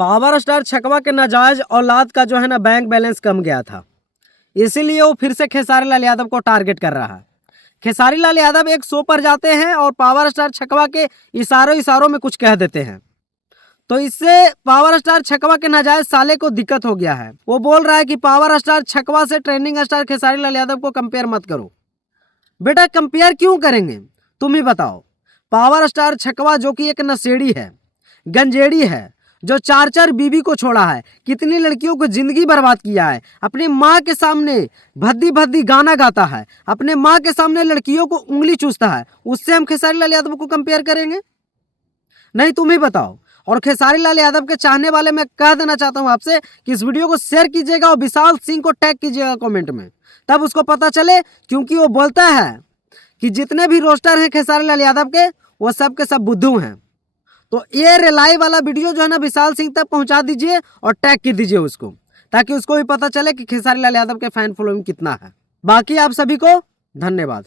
Power star छकवा के नाजायज औलाद का जो है ना बैंक बैलेंस कम गया था, इसीलिए वो फिर से खेसारी लाल यादव को टारगेट कर रहा है। खेसारी लाल यादव एक शो पर जाते हैं और पावर स्टार छकवा के इशारों में कुछ कह देते हैं, तो इससे पावर स्टार छकवा के नाजायज साले को दिक्कत हो गया है। वो बोल रहा है कि पावर स्टार छकवा से ट्रेंडिंग स्टार खेसारी लाल यादव को कंपेयर मत करो। बेटा कंपेयर क्यों करेंगे, तुम ही बताओ। पावर स्टार छकवा जो कि एक नशेड़ी है, गंजेड़ी है, जो चार बीवी को छोड़ा है, कितनी लड़कियों को जिंदगी बर्बाद किया है, अपनी माँ के सामने भद्दी भद्दी गाना गाता है, अपने माँ के सामने लड़कियों को उंगली चूसता है, उससे हम खेसारी लाल यादव को कंपेयर करेंगे? नहीं, तुम ही बताओ। और खेसारी लाल यादव के चाहने वाले मैं कह देना चाहता हूं आपसे कि इस वीडियो को शेयर कीजिएगा और विशाल सिंह को टैग कीजिएगा कमेंट में, तब उसको पता चले। क्योंकि वो बोलता है कि जितने भी रोस्टर हैं खेसारी लाल यादव के, वो सब के सब बुद्धू हैं। तो ये रिलाई वाला वीडियो जो है ना विशाल सिंह तक पहुंचा दीजिए और टैग कर दीजिए उसको, ताकि उसको भी पता चले कि खेसारी लाल यादव के फैन फॉलोइंग कितना है। बाकी आप सभी को धन्यवाद।